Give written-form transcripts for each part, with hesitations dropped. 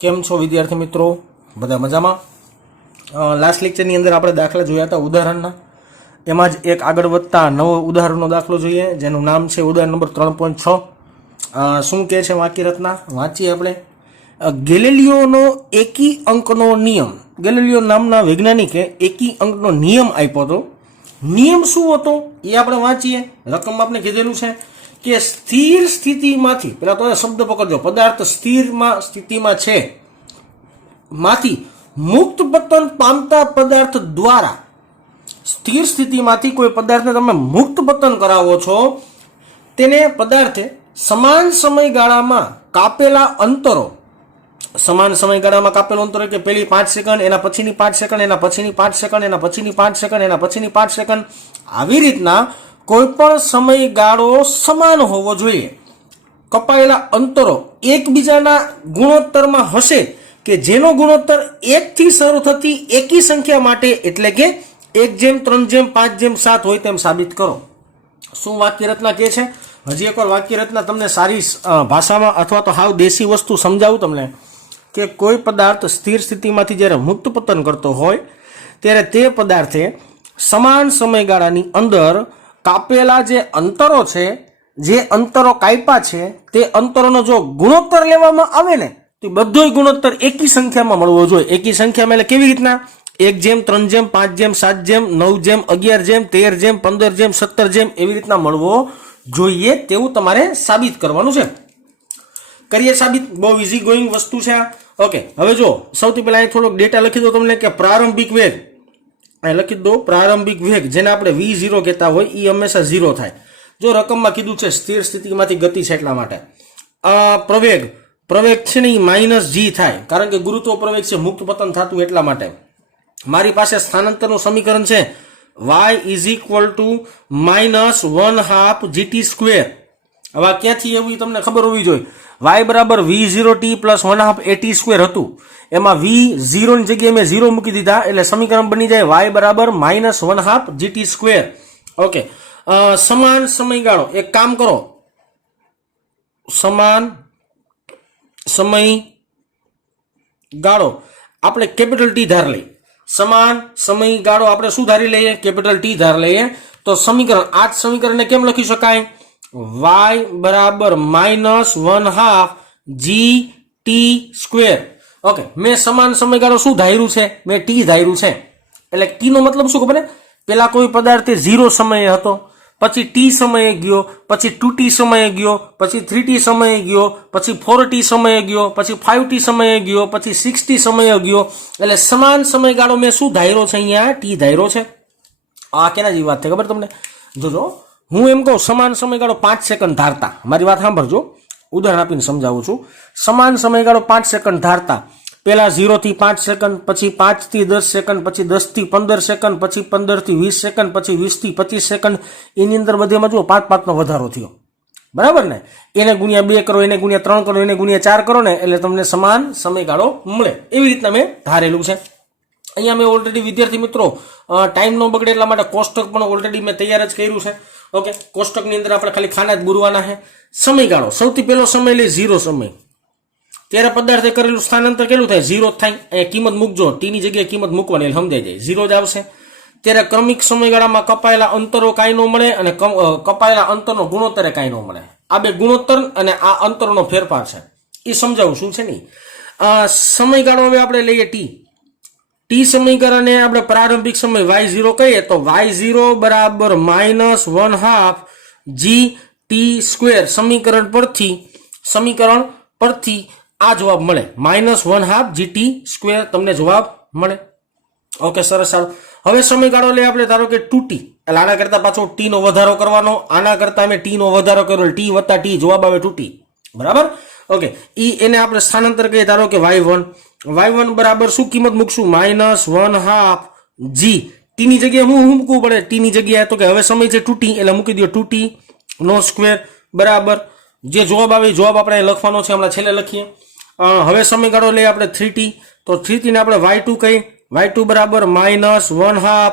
કેમ છો વિદ્યાર્થી મિત્રો? બધા મજામાં? લાસ્ટ લેક્ચરની અંદર આપણે દાખલા જોયા હતા ઉદાહરણના. એમાં જ એક આગળ વધતા નવો ઉદાહરણનો દાખલો જોઈએ, જેનું નામ છે ઉદાહરણ નંબર 3.6. શું કહે છે વાક્ય રચના? વાંચીએ આપણે. ગેલિલિયોનો એકી અંકનો નિયમ. ગેલિલિયો નામના વૈજ્ઞાનિકે એકી અંકનો નિયમ આપ્યો હતો. નિયમ શું હતો એ આપણે વાંચીએ. રકમ આપણે કીધેલું છે કે સ્થિર સ્થિતિમાંથી, પેલા તો શબ્દ પકડજો, પદાર્થ સ્થિતિમાં છે માંથી મુક્ત પતન પામતા પદાર્થ દ્વારા, સ્થિર સ્થિતિમાંથી કોઈ પદાર્થને તમે મુક્ત પતન કરાવો છો, તેને પદાર્થે સમાન સમયગાળામાં કાપેલા અંતરો, સમાન સમયગાળામાં કાપેલો અંતર કે પેલી 5 સેકન્ડ, એના પછીની 5 સેકન્ડ, એના પછીની 5 સેકન્ડ, એના પછીની 5 સેકન્ડ, એના પછીની 5 સેકન્ડ, આવી રીતના કોઈ પણ સમયગાળો સમાન હોવો જોઈએ. કપાયેલા અંતરો એકબીજાના ગુણોત્તરમાં હશે કે જેનો ગુણોત્તર 1 થી શરૂ થતી એકી સંખ્યા માટે, એટલે કે 1:3:5:7 હોય તેમ સાબિત કરો. શું વાક્ય રચના કહે છે? હજી એકવાર વાક્ય રચના તમને સારી ભાષામાં અથવા તો હાવ દેશી વસ્તુ સમજાવું તમને, કે કોઈ પદાર્થ સ્થિર સ્થિતિમાંથી જ્યારે મુક્ત પતન કરતો હોય ત્યારે તે પદાર્થે સમાન સમયગાળાની અંદર કાપેલા જે અંતરો છે, જે અંતરો કાપ્યા છે, તે અંતરોનો જો ગુણોત્તર લેવામાં આવે ને તો બધોય ગુણોત્તર એકી સંખ્યામાં મળવો જોઈએ. એકી સંખ્યામાં એટલે કેવી રીતના? 1:3:5:7:9:11:13:15:17 એવી રીતના મળવો જોઈએ, તેવું તમારે સાબિત કરવાનું છે. કરીએ સાબિત. બહુ ઇઝી ગોઈંગ વસ્તુ છે આ. ઓકે, હવે જો સૌથી પહેલા અહીં થોડોક ડેટા લખી દો તમને, કે પ્રારંભિક વેગ અહીં લખી દો. પ્રારંભિક વેગ જેને આપણે v0 કહેતા હોય એ હંમેશા 0 થાય. જો રકમમાં કીધું છે સ્થિર સ્થિતિમાંથી ગતિ છે એટલા માટે. પ્રવેગ છે ને એ -g થાય, કારણ કે ગુરુત્વ પ્રવેગ છે, મુક્ત પતન થતું એટલા માટે. મારી પાસે સ્થાનાંતરનું સમીકરણ છે y -1/2 gt². હવે ક્યાંથી એવું તમને ખબર હોવી જોઈએ. y બરાબર v0t + 1/2 at² હતું. એમાં v0 ની જગ્યાએ મેં 0 મૂકી દીધા, એટલે સમીકરણ બની જાય y બરાબર -1/2 gt². ઓકે, સમાન સમયગાળો. એક કામ કરો, સમાન સમયગાળો આપણે કેપિટલ ટી ધાર લઈએ. સમાન સમયગાળો આપણે શું ધારી લઈએ? કેપિટલ ટી ધાર લઈએ. તો સમીકરણ, આ સમીકરણને કેમ લખી શકાય? y બરાબર -1/2 gt². ઓકે, મેં સમાન સમયગાળો શું ધાર્યું છે? મેં ટી ધાર્યું છે. એટલે ટી નો મતલબ શું ખબર? પેલા કોઈ પદાર્થ 0 સમયે હતો, પછી ટી સમયે ગયો, પછી 2t સમયે ગયો, પછી 3t સમયે ગયો, પછી 4t સમયે ગયો, પછી 5t સમયે ગયો, પછી 6t સમયે ગયો. એટલે સમાન સમયગાળો મેં શું ધાર્યો છે? અહીંયા ટી ધાર્યો છે. આ કેના જેવી વાત છે ખબર તમને? જોજો, હું એમ કહું સમાન સમયગાળો 5 સેકન્ડ ધારતા, મારી વાત સાંભળજો, ઉદાહરણ આપીને સમજાવું છું. સમાન સમયગાળો 5 સેકન્ડ ધારતા, પેલા 0 થી 5 સેકન્ડ, પછી 5 થી 10 સેકન્ડ, પછી 10 થી 15 સેકન્ડ, પછી 15 થી 20 સેકન્ડ, પછી 20 થી 25 સેકન્ડ. એની અંદર બધેમાં જુઓ 5 નો વધારો થયો, બરાબર ને? એને ગુણ્યા 2 કરો, એને ગુણ્યા 3 કરો, એને ગુણ્યા 4 કરો ને, એટલે તમને સમાન સમયગાળો મળે. એવી રીતના મેં ધારેલું છે. અહીંયા મેં ઓલરેડી વિદ્યાર્થી મિત્રો ટાઈમ નો બગડે એટલા માટે કોષ્ટક પણ ઓલરેડી મેં તૈયાર જ કર્યું છે. ઓકે, કોષ્ટકની અંદર આપણે ખાલી ખાના જ બુરવાના છે. સમયગાળો, સૌથી પહેલો સમય લે 0 સમય. ત્યારે પદાર્થે કરેલું સ્થાનાંતર કેટલું થાય? 0 થાય. અહીંયા કિંમત મૂકજો, ટી ની જગ્યાએ કિંમત મૂકવાની, એટલે સમજાઈ જાય, 0 જ આવશે. ત્યારે ક્રમિક સમયગાળામાં કપાયેલા અંતરો કાંઈ ન મળે, અને કપાયેલા અંતરનો ગુણોત્તર કાંઈ ન મળે. આ બે ગુણોત્તર અને આ અંતરનો ફેરફાર છે, એ સમજાવું શું છે નહીં. સમયગાળો હવે આપણે લઈએ ટી સમયગાળાને આપણે પ્રારંભિક સમય y0 કહીએ તો y0 બરાબર -1/2 gt². સમીકરણ પરથી આ જવાબ મળે, -1/2 gt² તમને જવાબ મળે. ઓકે, સરસ. હવે સમયગાળો લઈએ આપણે, ધારો કે 2t, એટલે આના કરતા પાછો ટી નો વધારો કરવાનો, આના કરતા અમે ટી નો વધારો કર્યો, ટી વત્તા ટી, જવાબ આવે 2t, બરાબર? ઓકે, એને આપણે સ્થાનાંતર કહીએ, ધારો કે y1 બરાબર શું કિંમત મૂકશું? -1/2 g. ટી ની જગ્યાએ હું મૂકવું પડે? ટી ની જગ્યાએ તો કે હવે સમય છે 2t, એટલે મૂકી દો 2t નો સ્ક્વેર બરાબર. જે જવાબ આવે જવાબ આપણે લખવાનો છે, હમણાં છેલ્લે લખીએ. હવે સમયગાળો લઈએ આપણે 3t, તો 3t ને આપણે y2 કહીએ. y2 બરાબર -1/2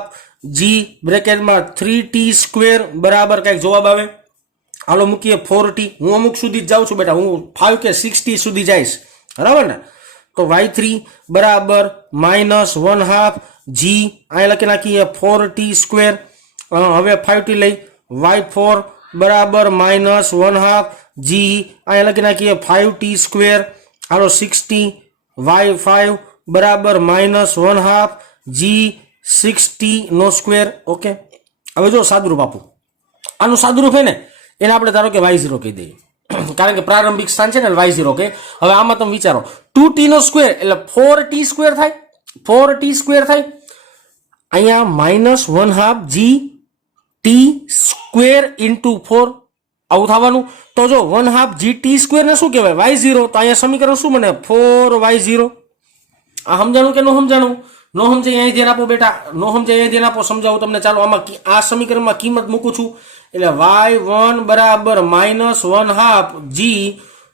g બ્રેકેટમાં 3t² બરાબર કઈક જવાબ આવે. હાલો મૂકીએ 4t. હું અમુક સુધી જ જાઉં છું બેટા, હું 5 કે 6t સુધી જઈશ, બરાબર ને? તો y3 બરાબર -1/2 g અહીંયા લખી નાખીએ 4t સ્ક્વેર. હવે 5t લઈ y4 બરાબર -1/2 g અહીંયા લખી નાખીએ 5t સ્ક્વેર. હાલો 6t y5 બરાબર -1/2 g 6t નો સ્ક્વેર. ઓકે, હવે જો સાદુરૂપ આપું, આનું સાદુરૂપ છે ને એને આપણે ધારો કે y0 કહી દઈએ, કારણ કે પ્રારંભિક સ્થાન છે ને y0 કે. હવે આમાં તમે વિચારો 2t નો સ્ક્વેર એટલે 4t સ્ક્વેર થાય, 4t સ્ક્વેર થાય. અહીંયા -1/2 g t સ્ક્વેર ઇન્ટુ 4 આવું થવાનું. તો જો 1/2 gt સ્ક્વેર ને શું કહેવાય? y0. તો અહીંયા સમીકરણ શું બને? 4y0. આ સમજાણું કે ન સમજાણું? નો સમજાય અહીં ધ્યાન આપો બેટા, નો સમજાય અહીં ધ્યાન આપો, સમજાવું તમને. ચાલો આમાં આ સમીકરણમાં કિંમત મૂકું છું એટલે y1 બરાબર -1/2 g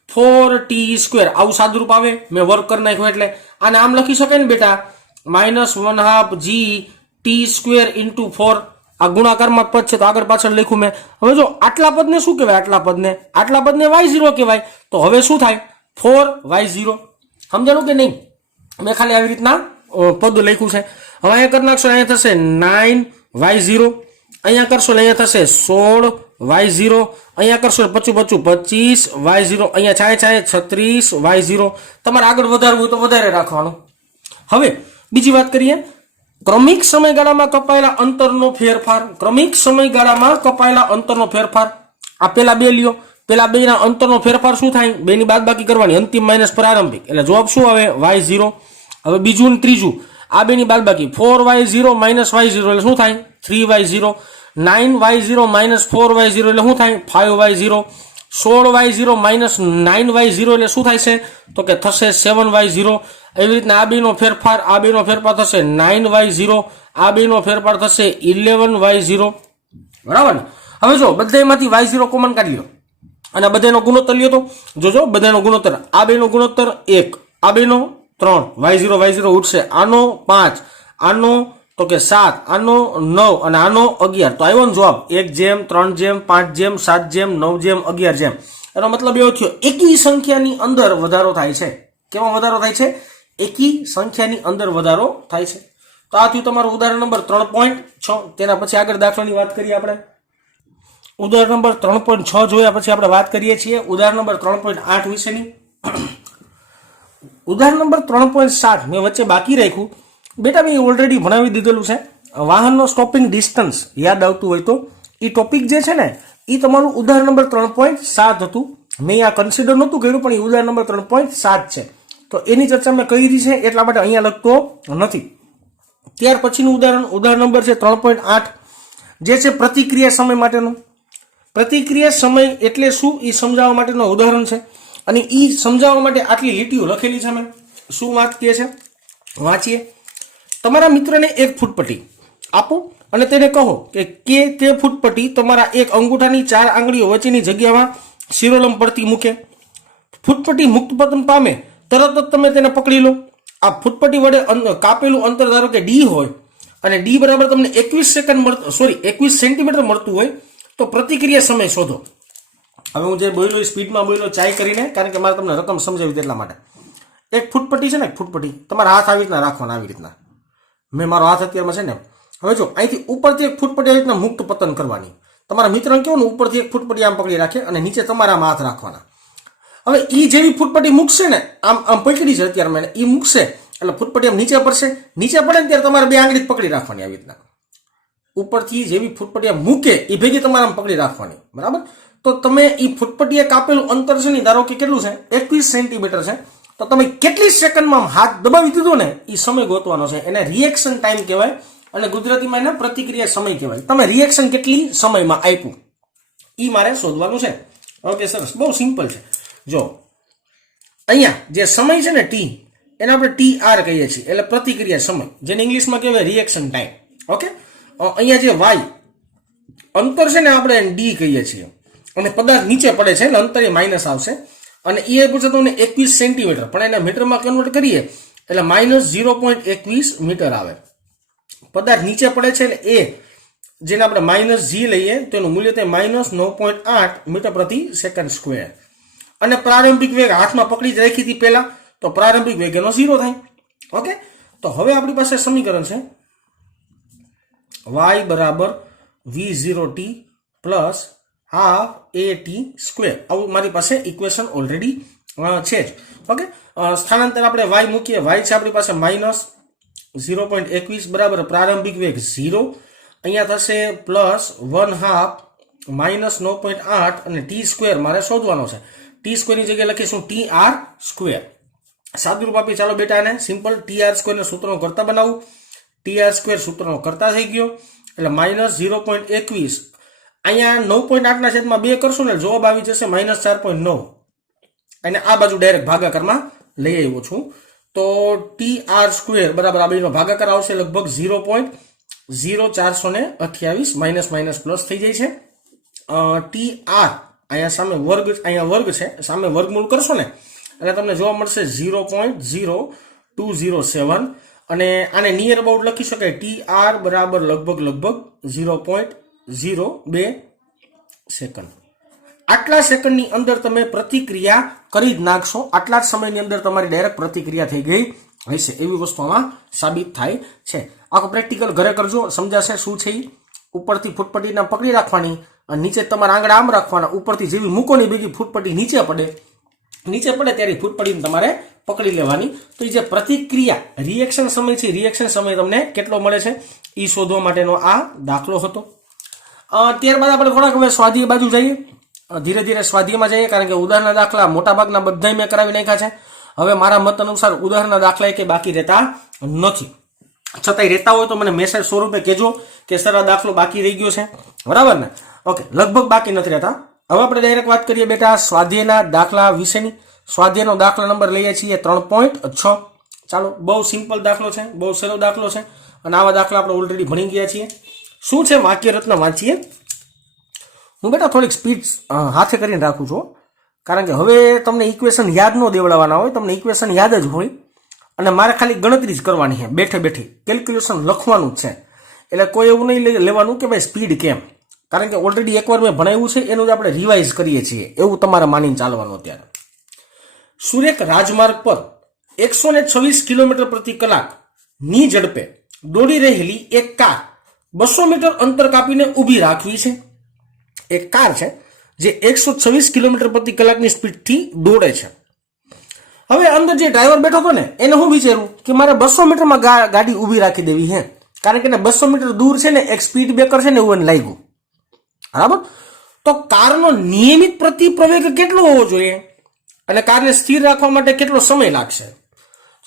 4t સ્ક્વેર આવું સાદુરૂપ આવે. મેં વર્ક કરી નાખ્યું એટલે આને આમ લખી શકાય ને બેટા, -1/2 g t સ્ક્વેર ઇન્ટુ 4. આ ગુણાકારમાં પદ છે તો આગળ પાછળ લખ્યું મેં. હવે જો આટલા પદને શું કહેવાય? આટલા પદને y0 કહેવાય. તો હવે શું થાય? 4y0. સમજાણું કે નહીં? મેં ખાલી આવી રીતના પદ લખ્યું છે. હવે અહીંયા કરી નાખશો, અહીંયા થશે 9y0, અહીંયા કરશો અહીંયા થશે 16y0, અહીંયા કરશો 25y0, અહીંયા છાય 36y0. તમારે આગળ વધારવું હોય તો વધારે રાખવાનું. હવે બીજી વાત કરીએ, ક્રમિક સમયગાળામાં કપાયેલા અંતરનો ફેરફાર. ક્રમિક સમયગાળામાં કપાયેલા અંતરનો ફેરફાર. આ પેલા બે લ્યો, પેલા બે ના અંતરનો ફેરફાર શું થાય? બે ની બાદબાકી કરવાની, અંતિમ માઇનસ પ્રારંભિક એટલે જવાબ શું આવે? y0. હવે બીજું ને ત્રીજું, આ બે ની બાદબાકી 4y0 y0 એટલે શું થાય? 3y0. 9y0 4y0 એટલે શું થાય? 5y0. 16y0 9y0 એટલે શું થાય છે? તો કે થશે 7y0. એવી રીતના આ બેનો ફેરફાર થશે 9y0, આ બેનો ફેરફાર થશે 11y0. બરાબર ને? હવે જો બધામાંથી y0 કોમન કાઢી લો અને બધાનો ગુણોત્તર લ્યો. તો જોજો બધાનો ગુણોત્તર, આ બેનો ગુણોત્તર 1, આ બેનો 3, y0 ઉઠશે, આનો 5, આનો તો કે 7, આનો 9 અને આનો 11. તો આવ્યો ને જવાબ 1:3:5:7:9:11. એનો મતલબ એવો થયો એકી સંખ્યાની અંદર વધારો થાય છે. કેમાં વધારો થાય છે? એકી સંખ્યાની અંદર વધારો થાય છે. તો આ થયું તમારું ઉદાહરણ નંબર 3.6. તેના પછી આગળ દાખલાની વાત કરીએ આપણે. ઉદાહરણ નંબર 3.6 જોયા પછી આપણે વાત કરીએ છીએ ઉદાહરણ નંબર 3.8 વિશેની. ઉદાહરણ નંબર 3.7 મેં વચ્ચે બાકી રાખ્યું બેટા, મેં ઓલરેડી ભણાવી દીધેલું છે. વાહનનો સ્ટોપિંગ ડિસ્ટન્સ યાદ આવતું હોય તો એ ટોપિક જે છે ને એ તમારું ઉદાહરણ નંબર 3.7 હતું. મેં આ કન્સિડર નહોતું કર્યું પણ એ ઉદાહરણ નંબર 3.7 છે. તો એની ચર્ચા મેં કરી છે એટલા માટે અહીંયા લખતો નથી. ત્યાર પછીનું ઉદાહરણ નંબર છે 3.8 જે છે પ્રતિક્રિયા સમય માટેનું. પ્રતિક્રિયા સમય એટલે શું એ સમજાવવા માટેનું ઉદાહરણ છે અને એ સમજાવવા માટે આટલી લીટીઓ લખેલી છે. મેં શું વાત કહે છે વાંચીએ. તમારા મિત્રને એક ફૂટપટ્ટી આપો અને તેને કહો કે તે ફૂટપટ્ટી તમારા એક અંગૂઠાની 4 આંગળીઓ વચ્ચેની જગ્યામાં શિરોલંબ પડતી મૂકે. ફૂટપટ્ટી મુક્ત પતન પામે તરત જ તમે તેને પકડી લો. આ ફૂટપટ્ટી વડે કાપેલું અંતર ધારો કે ડી હોય અને ડી બરાબર તમને 21 સેન્ટીમીટર મળતું હોય તો પ્રતિક્રિયા સમય શોધો. હવે હું જે બોલ્યો સ્પીડમાં બોલ્યો ચાય કરીને, કારણ કે મારે તમને રકમ સમજાવી એટલા માટે. એક ફૂટપટ્ટી છે ને, ફૂટપટ્ટી તમારા હાથ આવી રીતના રાખવાના, આવી રીતના. મેં મારો હાથ અત્યારમાં છે ને. હવે જો અહીંથી ઉપરથી એક ફૂટપટ્ટી આવી રીતના મુક્ત પતન કરવાની. તમારા મિત્રને કેવું ને ઉપરથી એક ફૂટપટ્ટી આમ પકડી રાખે અને નીચે તમારામાં હાથ રાખવાના. હવે એ જેવી ફૂટપટ્ટી મૂકશે ને, આમ પકડી છે અત્યારે મેં, એ મૂકશે એટલે ફૂટપટ્ટી આમ નીચે પડશે. નીચે પડે ને ત્યારે તમારે 2 આંગળી પકડી રાખવાની આવી રીતના. ઉપરથી જેવી ફૂટપટ્ટી આમ મૂકે એ ભેગી તમારે આમ પકડી રાખવાની. બરાબર? તો તમે એ ફૂટપટ્ટીએ કાપેલું અંતર છે ને ધારો કે કેટલું છે? 21 સેન્ટીમીટર છે. તો તમે કેટલી સેકન્ડમાં હાથ દબાવી દીધો ને એ સમય ગોતવાનો છે. એને રિએક્શન ટાઈમ કહેવાય અને ગુજરાતીમાં એને પ્રતિક્રિયા સમય કહેવાય. તમે રિએક્શન કેટલી સમયમાં આપ્યું એ મારે શોધવાનું છે. ઓકે સરસ, બહુ સિમ્પલ છે. જો અહીંયા જે સમય છે ને ટી, એને આપણે TR કહીએ છીએ એટલે પ્રતિક્રિયા સમય, જેને ઇંગ્લિશમાં કહેવાય રિએક્શન ટાઈમ. ઓકે, અહીંયા જે વાય અંતર છે ને આપણે ડી કહીએ છીએ અને પદાર્થ નીચે પડે છે એટલે અંતર એ માઇનસ આવશે અને એ પૂછે તમને 21 સેન્ટીમીટર, પણ એને મીટરમાં કન્વર્ટ કરીએ એટલે -0.21 મીટર આવે. પદાર્થ નીચે પડે છે એટલે એ જેને આપણે -g લઈએ તો એનું મૂલ્ય થાય -9.8 મીટર પ્રતિ સેકન્ડ સ્ક્વેર. અને પ્રારંભિક વેગ હાથમાં પકડી જ રાખી હતી પહેલા, તો પ્રારંભિક વેગ એનો 0 થાય. ઓકે, તો હવે આપણી પાસે સમીકરણ છે y બરાબર v0t plus half at square. આવું મારી પાસે ઇક્વેશન ઓલરેડી છે જ. ઓકે, સ્થાનાંતર આપણે y મૂકીએ. y છે આપણી પાસે માઇનસ 0.21 બરાબર પ્રારંભિક વેગ 0. અહીંયા થશે પ્લસ 1/2 માઇનસ 9.8 અને ટી સ્ક્વેર મારે શોધવાનો છે. ટી સ્ક્વેરની જગ્યાએ લખીશું ટી આર સ્ક્વેર. સાદુરૂપ આપી. ચાલો બેટા આને સિમ્પલ ટી આર સ્ક્વેરને સૂત્રનો કરતા બનાવું. ટી આર સ્ક્વેર સૂત્રનો કરતા થઈ ગયો એટલે માઇનસ 0.21. અહીંયા 9.8 ના છેદમાં 2 કરશું ને જવાબ આવી જશે માઇનસ 4.9. અને આ બાજુ ડાયરેક્ટ ભાગાકારમાં લઈ આવ્યો છું. તો ટી આર સ્ક્વેર બરાબર આ બેનો ભાગાકાર આવશે લગભગ 0.0428 માઇનસ માઇનસ પ્લસ થઈ જાય છે. ટી આર અહીંયા સામે વર્ગ, અહીંયા વર્ગ છે, સામે વર્ગમૂળ કરશો ને એટલે તમને જોવા મળશે 0.0207 અને આને નિયર અબાઉટ લખી શકાય ટી આર બરાબર લગભગ 0.02 સેકન્ડ. આટલા સેકન્ડની અંદર તમે પ્રતિક્રિયા કરી જ નાખશો. આટલા જ સમયની અંદર તમારી ડાયરેક્ટ પ્રતિક્રિયા થઈ ગઈ હશે એવી વસ્તુ આમાં સાબિત થાય છે. આખો પ્રેક્ટિકલ ઘરે કરજો, સમજાશે શું છે. ઉપરથી ફૂટપટ્ટીના પકડી રાખવાની અને નીચે તમારા આંગળા આમ રાખવાના. ઉપરથી જેવી મૂકોની ભેગી ફૂટપટ્ટી નીચે પડે ત્યારે ફૂટપટ્ટીને તમારે પકડી લેવાની. તો એ જે પ્રતિક્રિયા રિએક્શન સમય છે, રિએક્શન સમય તમને કેટલો મળે છે એ શોધવા માટેનો આ દાખલો હતો. ત્યારબાદ આપણે થોડાક હવે સ્વાધ્યાય બાજુ જઈએ. ધીરે ધીરે સ્વાધ્યાયમાં જઈએ કારણ કે ઉદાહરણના દાખલા મોટાભાગના બધા મેં કરાવી નાખ્યા છે. હવે મારા મત અનુસાર ઉદાહરણના દાખલા કે બાકી રહેતા નથી. છતાંય રહેતા હોય તો મને મેસેજ સ્વરૂપે કહેજો કે સર આ દાખલો બાકી રહી ગયો છે, બરાબર ને? ઓકે, લગભગ બાકી નથી રહેતા. હવે આપણે ડાયરેક્ટ વાત કરીએ બેટા સ્વાધ્યાયના દાખલા વિશેની. સ્વાધ્યાયનો દાખલા નંબર લઈએ છીએ 3.6. ચાલો, બહુ સિમ્પલ દાખલો છે, બહુ સરળ દાખલો છે અને આવા દાખલા આપણે ઓલરેડી ભણી ગયા છીએ. શું છે વાક્ય રચના વાંચીએ. હું બેટા થોડીક સ્પીડ હાથે કરીને રાખું છું કારણ કે હવે તમને ઇક્વેશન યાદ ન દેવડાવવાના હોય, તમને ઇક્વેશન યાદ જ હોય અને મારે ખાલી ગણતરી જ કરવાની છે. બેઠે બેઠી કેલ્ક્યુલેશન લખવાનું જ છે. એટલે કોઈ એવું નહીં લેવાનું કે ભાઈ સ્પીડ કેમ, કારણ કે ઓલરેડી એકવાર મેં ભણાવ્યું છે એનું જ આપણે રિવાઇઝ કરીએ છીએ એવું તમારે માનીને ચાલવાનું. અત્યારે સુરેખ રાજમાર્ગ પર 126 કિલોમીટર પ્રતિ કલાક ની ઝડપે દોડી રહેલી એક કાર 200 મીટર અંતર કાપીને ઊભી રાખવી છે. એક કાર છે જે 126 કિલોમીટર પ્રતિ કલાકની સ્પીડથી દોડે છે. હવે અંદર જે ડ્રાઈવર બેઠો હતો ને એને હું વિચાર્યું કે મારે 200 મીટરમાં ગાડી ઊભી રાખી દેવી છે કારણ કે 200 મીટર દૂર છે ને એક સ્પીડ બ્રેકર છે ને એવું એને લાગ્યું, બરાબર? તો કારનો નિયમિત પ્રતિ પ્રવેગ કેટલો હોવો જોઈએ અને કારને સ્થિર રાખવા માટે કેટલો સમય લાગશે?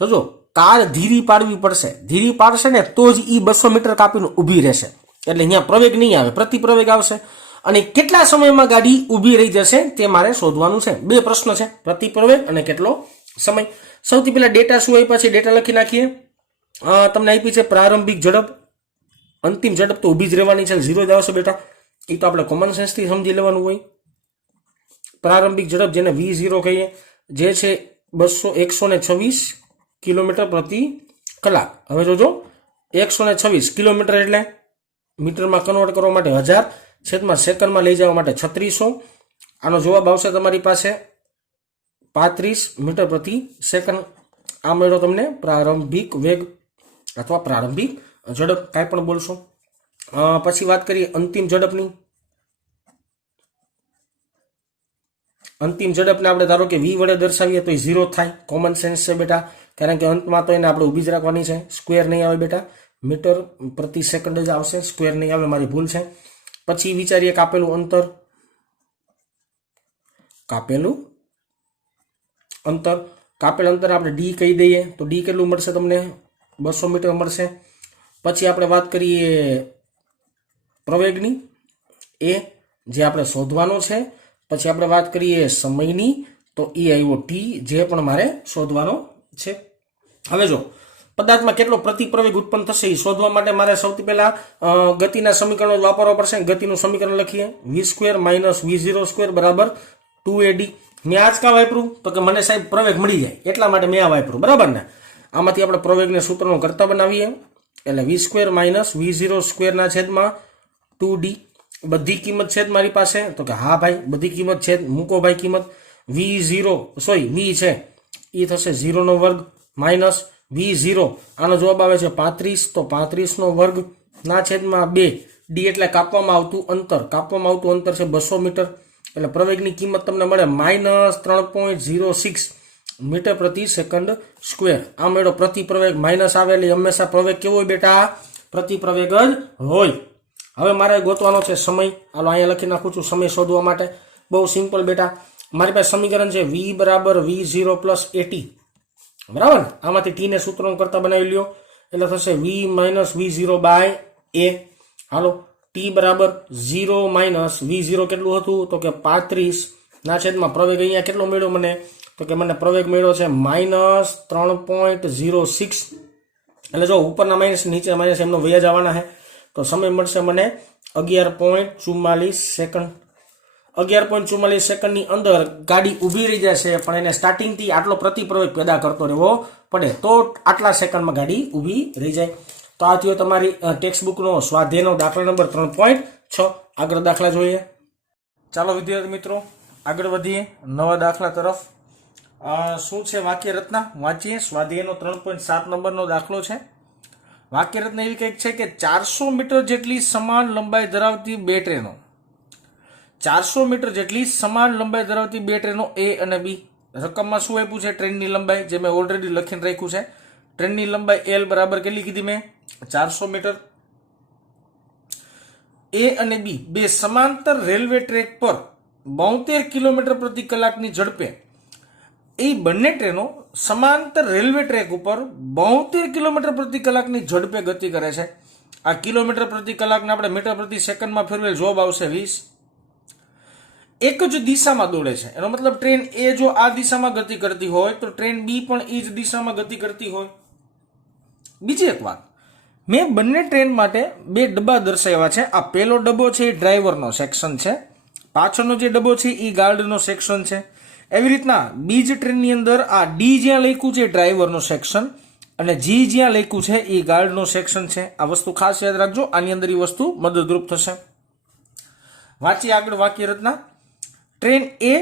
જો કાર ધીરી પાડવી પડશે, ધીરી પાડશે ને તો જ એ 200 મીટર કાપીને ઊભી રહેશે. એટલે અહીંયા પ્રવેગ નહીં આવે, પ્રતિ પ્રવેગ આવશે. અને કેટલા સમયમાં ગાડી ઊભી રહી જશે તે મારે શોધવાનું છે. બે પ્રશ્ન છે, પ્રતિ પ્રવેગ અને કેટલો સમય. સૌથી પહેલા ડેટા શું આપ્યા છે ડેટા લખી નાખીએ. તમને આપી છે પ્રારંભિક ઝડપ, અંતિમ ઝડપ તો ઊભી જ રહેવાની છે, 0 જ આવશે બેટા. એ તો આપણે કોમન સેન્સથી સમજી લેવાનું હોય. પ્રારંભિક ઝડપ જેને v0 કહીએ જે છે 126 કિલોમીટર પ્રતિ કલાક. હવે જોજો 126 કિલોમીટર એટલે મીટરમાં કન્વર્ટ કરવા માટે 1000 છેદમાં સેકન્ડમાં લઈ જવા માટે 3600. આનો જવાબ આવશે તમારી પાસે 35 મીટર પ્રતિ સેકન્ડ. આ મળ્યો તમને પ્રારંભિક વેગ અથવા પ્રારંભિક ઝડપ, કાંઈ પણ બોલશો. પછી વાત કરીએ અંતિમ ઝડપની. અંતિમ ઝડપને આપણે ધારો કે v વડે દર્શાવીએ તો એ 0 થાય. કોમન સેન્સ છે બેટા, કારણ કે અંતમાં તો એને આપણે ઊભી જ રાખવાની છે. સ્ક્વેર નહીં આવે બેટા, મીટર પ્રતિ સેકન્ડ જ આવશે, સ્ક્વેર નહીં આવે, મારી ભૂલ છે. પછી વિચારીએ કાપેલું અંતર. કાપેલ અંતર આપણે ડી કહી દઈએ તો ડી કેટલું મળશે તમને? 200 મીટર મળશે. પછી આપણે વાત કરીએ પ્રવેગની, એ જે આપણે શોધવાનો છે. પછી આપણે વાત કરીએ સમયની, તો એ આવ્યો ટી જે પણ મારે શોધવાનો છે. હવે જો પદાર્થમાં કેટલો પ્રતિ પ્રવેગ ઉત્પન્ન થશે એ શોધવા માટે મારે સૌથી પહેલા ગતિના સમીકરણો વાપરવા પડશે. ગતિનું સમીકરણ લખીએ v² - v0² બરાબર 2ad. મેં આજ કા વાપર્યું તો કે મને સાહેબ પ્રવેગ મળી જાય એટલા માટે મેં આ વાપર્યું, બરાબર ને? આમાંથી આપણે પ્રવેગને સૂત્રનો કરતા બનાવીએ એટલે v² - v0² ના છેદમાં 2d. બધી કિંમત છે મારી પાસે, તો કે હા ભાઈ બધી કિંમત છે, મૂકો ભાઈ કિંમત. v છે એ થશે 0 નો વર્ગ માઇનસ v0 આનો જવાબ આવે છે 35 તો 35 નો વર્ગ ના છેદમાં 2 ડી એટલે કાપવામાં આવતું અંતર છે 200 મીટર એટલે પ્રવેગની કિંમત તમને મળે -3.06 મીટર પ્રતિ સેકન્ડ સ્ક્વેર. આ મેળો પ્રતિ પ્રવેગ માઇનસ આવેલી હંમેશા પ્રવેગ કેવો હોય બેટા? પ્રતિ પ્રવેગ જ હોય. હવે મારે ગોતવાનો છે સમય. હાલો અહીંયા લખી નાખું છું સમય શોધવા માટે. બહુ સિમ્પલ બેટા. મારી પાસે સમીકરણ છે v બરાબર v0 પ્લસ at. બરાબર, આમાંથી ટી ને સૂત્રો કરતા બનાવી લ્યો એટલે થશે v minus v0 by a. હાલો, ટી બરાબર 0 માઇનસ v0 કેટલું હતું? તો કે 35 ના છેદમાં પ્રવેગ અહીંયા કેટલો મળ્યો મને? તો કે મને પ્રવેગ મળ્યો છે -3.06. એટલે જો ઉપરના માઇનસ નીચે માઇનસ એમનો વયા જવાના છે તો સમય મળશે મને 11.44 સેકન્ડ. 11.44 સેકન્ડની અંદર ગાડી ઊભી રહી જશે, પણ એને સ્ટાર્ટિંગથી આટલો પ્રતિપ્રવેગ પેદા કરતો રહેવો પડે તો આટલા સેકન્ડમાં ગાડી ઊભી રહી જાય. તો આ થયો તમારી ટેક્સ્ટ બુકનો સ્વાધ્યાયનો દાખલા નંબર 3.6. આગળ દાખલા જોઈએ. ચાલો વિદ્યાર્થી મિત્રો આગળ વધીએ નવા દાખલા તરફ. શું છે વાક્ય રચના? વાંચીએ. સ્વાધ્યાયનો 3.7 નંબરનો દાખલો છે. વાક્ય રચના એવી કંઈક છે કે 400 મીટર જેટલી સમાન લંબાઈ ધરાવતી બે ટ્રેનો 400 મીટર જેટલી સમાન લંબાઈ ધરાવતી બે ટ્રેનો એ અને બી. રકમમાં શું આપ્યું છે? ટ્રેનની લંબાઈ, જે મેં ઓલરેડી લખીને રાખ્યું છે. ટ્રેનની લંબાઈ એલ બરાબર કેટલી કીધી મેં? 400 મીટર. એ અને બી બે સમાંતર રેલવે ટ્રેક પર 72 કિલોમીટર પ્રતિ કલાકની ઝડપે એ બંને ટ્રેનો સમાંતર રેલવે ટ્રેક ઉપર 72 કિલોમીટર પ્રતિ કલાકની ઝડપે ગતિ કરે છે. આ કિલોમીટર પ્રતિ કલાકને આપણે મીટર પ્રતિ સેકન્ડમાં ફેરવેલ જવાબ આવશે 20. એક જ દિશામાં દોડે છે, એનો મતલબ ટ્રેન એ જો આ દિશામાં ગતિ કરતી હોય તો ટ્રેન બી પણ એ જ દિશામાં ગતિ કરતી હોય. બીજી એક વાત, મેં બંને ટ્રેન માટે બે ડબ્બા દર્શાવ્યા છે. આ પહેલો ડબ્બો છે એ ડ્રાઈવરનો સેક્શન છે, પાછળનો જે ડબ્બો છે એ ગાર્ડનો સેક્શન છે. એવી રીતના બીજ ટ્રેનની અંદર આ ડી જ્યાં લખ્યું છે ડ્રાઈવરનો સેક્શન અને જી જ્યાં લખ્યું છે એ ગાર્ડનો સેક્શન છે. આ વસ્તુ ખાસ યાદ રાખજો, આની અંદર એ વસ્તુ મદદરૂપ થશે. વાંચી આગળ વાક્ય રચના. ટ્રેન એ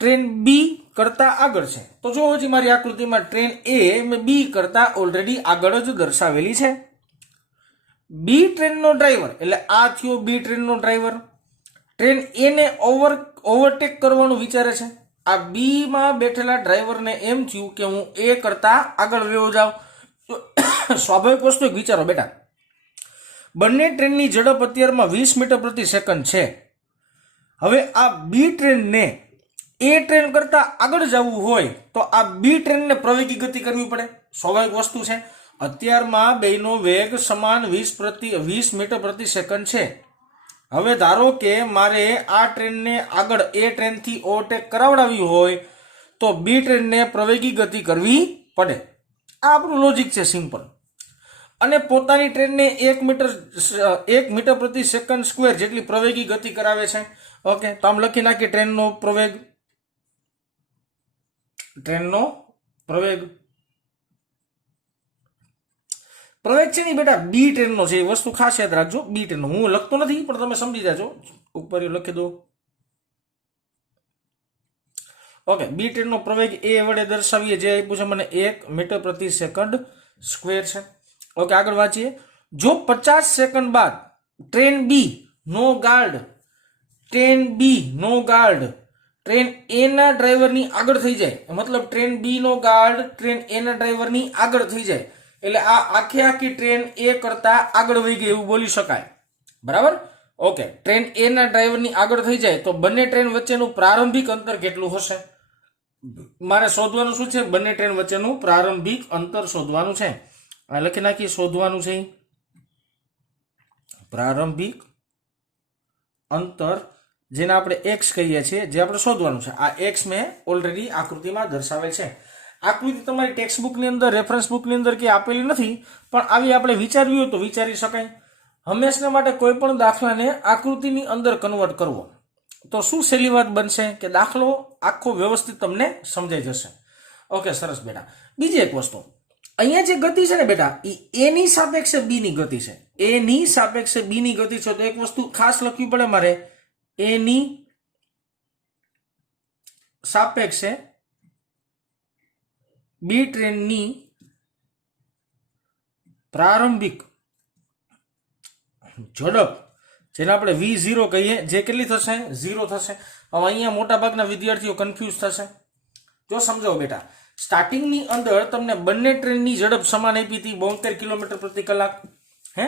ટ્રેન બી કરતા આગળ છે. તો જો હજી મારી આકૃતિમાં ટ્રેન એ મેં બી કરતા ઓલરેડી આગળ જ દર્શાવેલી છે. બી ટ્રેનનો ડ્રાઈવર એટલે આ થયો બી ટ્રેનનો ડ્રાઈવર. ટ્રેન એ ને ઓવરટેક કરવાનું વિચારે છે. આ બી માં બેઠેલા ડ્રાઈવરને એમ થયું કે હું એ કરતા આગળ વયો જાઉં. સ્વાભાવિક વસ્તુ એક વિચારો બેટા, બંને ટ્રેનની ઝડપ અત્યારમાં 20 મીટર પ્રતિ સેકન્ડ છે. હવે આ બી ટ્રેનને એ ટ્રેન કરતા આગળ જવું હોય તો આ બી ટ્રેનને પ્રવેગી ગતિ કરવી પડે. સ્વાભાવિક વસ્તુ છે. અત્યારમાં બેનો વેગ સમાન 20 મીટર પ્રતિ સેકન્ડ છે. હવે ધારો કે મારે આ ટ્રેનને આગળ એ ટ્રેનથી ઓવરટેક કરાવડાવી હોય તો બી ટ્રેનને પ્રવેગી ગતિ કરવી પડે. આ આપણું લોજિક છે, સિમ્પલ. અને પોતાની ટ્રેનને 1 મીટર પ્રતિ સેકન્ડ સ્ક્વેર જેટલી પ્રવેગી ગતિ કરાવે છે. ઓકે, તો આમ લખી નાખીએ ટ્રેનનો પ્રવેગ છે ને બેટા બી ટ્રેનનો છે. એ વસ્તુ ખાસ યાદ રાખજો, બી ટ્રેનનો. હું લખતો નથી પણ તમે સમજી જાજો, ઉપર લખી દો. ઓકે, બી ટ્રેનનો પ્રવેગ એ વડે દર્શાવીએ જે આપ્યું છે મને 1 મીટર પ્રતિ સેકન્ડ સ્ક્વેર છે. ઓકે, આગળ વાંચીએ. જો 50 સેકન્ડ બાદ ટ્રેન બી નો ગાર્ડ ટ્રેન એ ના ડ્રાઈવરની આગળ થઈ જાય, મતલબ ટ્રેન બી નો ગાર્ડ ટ્રેન એ ના ડ્રાઈવરની આગળ થઈ જાય એટલે આ આખી ટ્રેન એ કરતા આગળ વહી ગઈ એવું બોલી શકાય. બરાબર? ઓકે, ટ્રેન એ ના ડ્રાઈવરની આગળ થઈ જાય તો બંને ટ્રેન વચ્ચેનું પ્રારંભિક અંતર કેટલું હશે? મારે શોધવાનું શું છે? બંને ટ્રેન વચ્ચેનું પ્રારંભિક અંતર શોધવાનું છે. આ લખી નાખી, શોધવાનું છે પ્રારંભિક અંતર, જેને આપણે એક્સ કહીએ છીએ, જે આપણે શોધવાનું છે. આ એક્સ મેં ઓલરેડી આકૃતિમાં દર્શાવેલ છે. આકૃતિ તમારી ટેક્સ્ટ બુકની અંદર, રેફરન્સ બુકની અંદર કે આપેલી નથી, પણ આવી આપણે વિચારવી હોય તો વિચારી શકાય. હંમેશા માટે કોઈ પણ દાખલાને આકૃતિની અંદર કન્વર્ટ કરવો તો શું સહેલી વાત બનશે કે દાખલો આખો વ્યવસ્થિત તમને સમજાઈ જશે. ઓકે, સરસ બેટા. બીજી એક વસ્તુ, અહીંયા જે ગતિ છે ને બેટા, એ એની સાપેક્ષે બી ની ગતિ છે. એની સાપેક્ષે બી ની ગતિ છે તો એક વસ્તુ ખાસ લખવી પડે મારે, એની સાપેક્ષે બી ટ્રેનની પ્રારંભિક ઝડપ જેને આપણે v0 કહીએ, જે કેટલી થશે? 0 થશે. હવે અહીંયા મોટા ભાગના વિદ્યાર્થીઓ કન્ફ્યુઝ થશે. જો સમજો બેટા, સ્ટાર્ટિંગની અંદર તમને બંને ટ્રેનની ઝડપ સમાન આપી હતી 72 કિલોમીટર પ્રતિ કલાક. હે,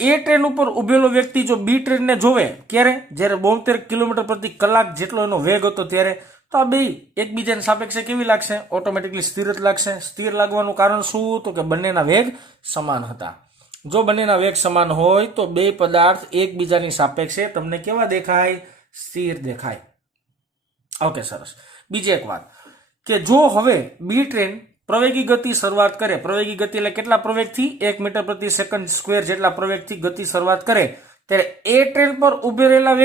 એ ટ્રેન ઉપર ઉભેલો વ્યક્તિ જો બી ટ્રેનને જોવે ક્યારે? જ્યારે 72 કિલોમીટર પ્રતિ કલાક જેટલો એનો વેગ હતો ત્યારે, તો આ બે એકબીજાને સાપેક્ષે કેવી લાગશે? ઓટોમેટિકલી સ્થિર જ લાગશે. સ્થિર લાગવાનું કારણ શું? તો કે બંનેના વેગ સમાન હતા. જો બંનેના વેગ સમાન હોય તો બે પદાર્થ એકબીજાની સાપેક્ષે તમને કેવા દેખાય? સ્થિર દેખાય. ઓકે, સરસ. બીજી એક વાત કે જો હવે બી ટ્રેન પ્રવેગી ગતિ શરૂઆત કરે, પ્રવેગી ગતિ એટલે કેટલા પ્રવેગથી? 1 મીટર પ્રતિ સેકન્ડ સ્ક્વેર જેટલા પ્રવેગથી ગતિ શરૂઆત કરે, ત્યારે એ ટ્રેન પર ઉભી રહેલા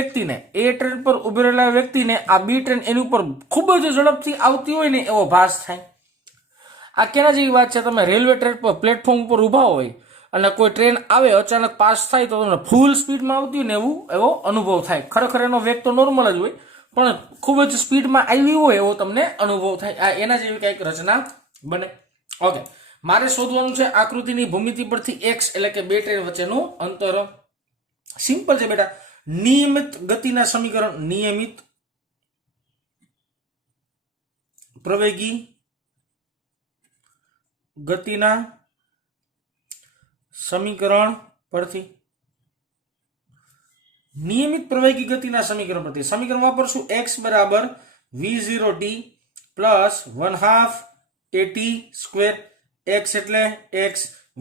વ્યક્તિને આ બી ટ્રેન એની ઉપર ખૂબ જ ઝડપથી આવતી હોય ને એવો ભાસ થાય. આ કેના જેવી વાત છે? તમે રેલવે ટ્રેક પર પ્લેટફોર્મ ઉપર ઊભા હોય અને કોઈ ટ્રેન આવે, અચાનક પાસ થાય તો તમને ફૂલ સ્પીડમાં આવતી હોય ને એવો અનુભવ થાય. ખરેખર એનો વેગ તો નોર્મલ જ હોય, પણ ખૂબ જ સ્પીડમાં આવી હોય એવો તમને અનુભવ થાય. આ એના જેવી કંઈક રચના બને. ઓકે, મારે શોધવાનું છે આકૃતિની ભૂમિતિ પરથી x એટલે કે બે ટ્રેન વચ્ચેનું અંતર. સિમ્પલ છે બેટા. નિયમિત ગતિના સમીકરણ, નિયમિત પ્રવેગી ગતિના સમીકરણ પરથી, નિયમિત પ્રવેગી ગતિના સમીકરણ પરથી સમીકરણ વાપરશું. x બરાબર v0t plus 1/2 at square. x એટલે x,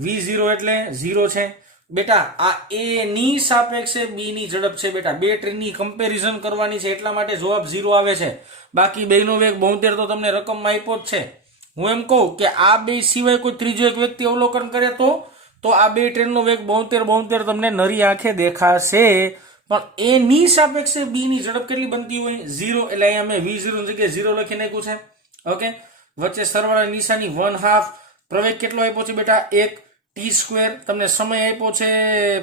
v0 એટલે 0 છે. બેટા આ a ની સાપેક્ષે b ની ઝડપ છે. બેટા બે ટ્રેનની કમ્પેરિઝન કરવાની છે એટલા માટે જવાબ 0 આવે છે. બાકી બેનો વેગ 72 તો તમને રકમમાં આપ્યો જ છે. હું એમ કહું કે આ બે સિવાય કોઈ ત્રીજો એક વ્યક્તિ અવલોકન કરે તો આ બે ટ્રેનનો વેગ 72 તમને નરી આંખે દેખાશે. પણ એ ની સાપેક્ષે બી ની ઝડપ કેટલી બનતી હોય? 0. એટલે અહીંયા મેં v0 ની જગ્યાએ 0 લખી નાખ્યું છે. ઓકે, વચ્ચે સરવાળા નિશાની 1/2. પ્રવેગ કેટલો આપ્યો છે બેટા? 1 t સ્ક્વેર. તમને સમય આપ્યો છે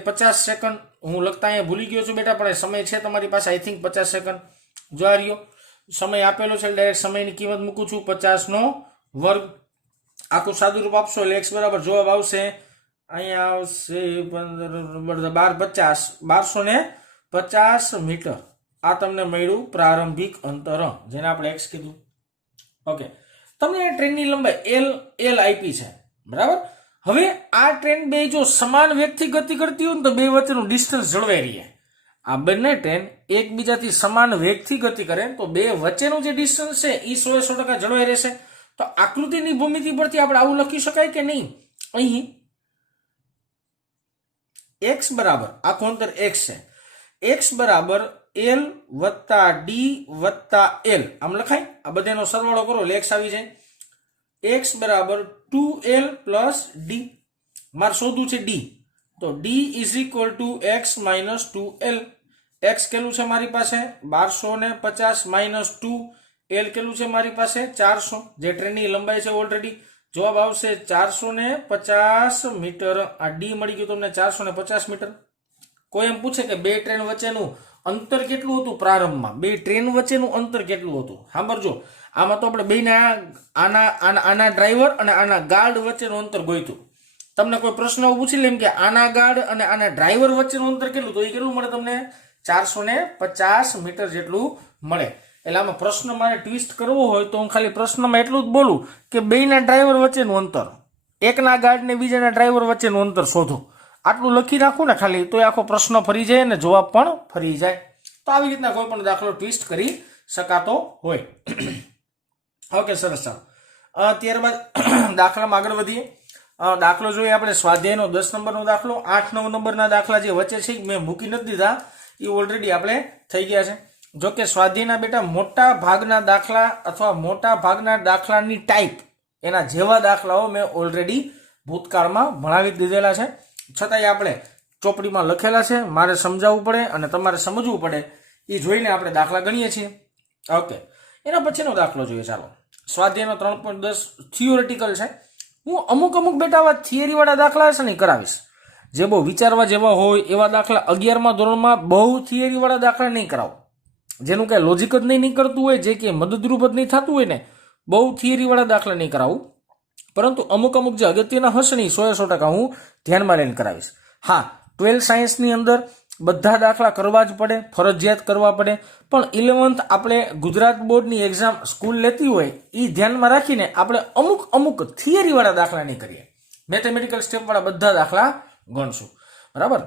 50 સેકન્ડ. હું લખતા અહીંયા ભૂલી ગયો છું બેટા, પણ સમય છે તમારી પાસે આઈ થિંક 50 સેકન્ડ. જો આ રહ્યો સમય આપેલો છે, ડાયરેક્ટ સમયની કિંમત મૂકું છું 50 નો વર્ગ. આખું સાદું રૂપ આપશો એટલે x બરાબર જવાબ આવશે. અહીંયા આવશે 1250 મીટર. આ તમને મળ્યું પ્રારંભિક અંતર, જેને આપણે x કીધું. ઓકે, તમને ટ્રેનની લંબાઈ l આપી છે, બરાબર. હવે આ ટ્રેન બે જો સમાન વેગથી ગતિ કરતી હોય ને તો બે વચ્ચેનું ડિસ્ટન્સ જળવાઈ રહે. આ બંને ટ્રેન એકબીજાથી સમાન વેગથી ગતિ કરે તો બે વચ્ચેનું જે ડિસ્ટન્સ છે એ 100% જળવાઈ રહેશે. તો આકૃતિની ભૂમિતિ પરથી આપણે આવું લખી શકાય કે નહીં? અહીં x બરાબર આખું અંતર x છે. x બરાબર l વત્તા d વત્તા l આમ લખાય. આ બધાનો સરવાળો કરો એટલે x આવી જાય. x બરાબર 2l પ્લસ d. મારે શોધવું છે d, તો d is equal to x minus 2l. x કેટલું છે મારી પાસે? 1250 માઇનસ 2. l કેટલું છે મારી પાસે? 400. જે ટ્રેનની લંબાઈ છે ઓલરેડી. જવાબ આવશે 450 મીટર. આ d મળી ગયું તમને 450 મીટર. કોઈ એમ પૂછે કે બે ટ્રેન વચ્ચેનું અંતર કેટલું હતું પ્રારંભમાં? બે ટ્રેન વચ્ચેનું અંતર કેટલું હતું? સાંભળજો, આમાં તો આપણે બેના આના ડ્રાઈવર અને આના ગાર્ડ વચ્ચેનું અંતર ગોઈતું. તમને કોઈ પ્રશ્ન પૂછી લે કે આના ગાર્ડ અને આના ડ્રાઈવર વચ્ચેનું અંતર કેટલું, તો એ કેટલું મળે તમને? 450 મીટર જેટલું મળે. એટલે આમાં પ્રશ્ન મારે ટ્વિસ્ટ કરવો હોય તો હું ખાલી પ્રશ્નમાં એટલું જ બોલું કે બેના ડ્રાઈવર વચ્ચેનું અંતર, એકના ગાર્ડ ને બીજાના ડ્રાઈવર વચ્ચેનું અંતર શોધો. આટલું લખી રાખું ને ખાલી, તો આખો પ્રશ્ન ફરી જાય અને જવાબ પણ ફરી જાય. તો આવી રીતના કોઈ પણ દાખલો ટ્વિસ્ટ કરી શકાતો હોય. ઓકે, સરસ. ત્યારબાદ દાખલામાં આગળ વધીએ. દાખલો જોઈએ આપણે સ્વાધ્યાયનો 10 નંબરનો દાખલો. 8-9 નંબરના દાખલા જે વચ્ચે છે મેં મૂકી નથી દીધા, એ ઓલરેડી આપણે થઈ ગયા છે. જો કે સ્વાધ્યાયના બેટા મોટા ભાગના દાખલા અથવા મોટા ભાગના દાખલાની ટાઈપ એના જેવા દાખલાઓ મેં ઓલરેડી ભૂતકાળમાં ભણાવી દીધેલા છે. છતાંય આપણે ચોપડીમાં લખેલા છે, મારે સમજાવવું પડે અને તમારે સમજવું પડે, એ જોઈને આપણે દાખલા ગણીએ છીએ. ઓકે, એના પછીનો દાખલો જોઈએ. ચાલો, સ્વાધ્યાયનો 3.10 થિયોરિટિકલ છે. હું અમુક બેટા આવા થિયરીવાળા દાખલા છે ને કરાવીશ, જે બહુ વિચારવા જેવા હોય એવા દાખલા. 11મા ધોરણમાં બહુ થિયરીવાળા દાખલા નહીં કરાવો, જેનું કઈ લોજિક જ નહીં નીકળતું હોય, જે કે મદદરૂપ જ નહીં થતું હોય ને, બહુ થિયરીવાળા દાખલા નહીં કરાવું. પરંતુ અમુક અમુક જે અગત્યના હશે ને 100% હું ધ્યાનમાં લઈને કરાવીશ. હા, 12 સાયન્સની અંદર બધા દાખલા કરવા જ પડે, ફરજિયાત કરવા પડે, પણ 11th આપણે ગુજરાત બોર્ડની એક્ઝામ સ્કૂલ લેતી હોય એ ધ્યાનમાં રાખીને આપણે અમુક થિયરીવાળા દાખલા નહીં કરીએ, મેથેમેટિકલ સ્ટેપવાળા બધા દાખલા ગણશું. બરાબર?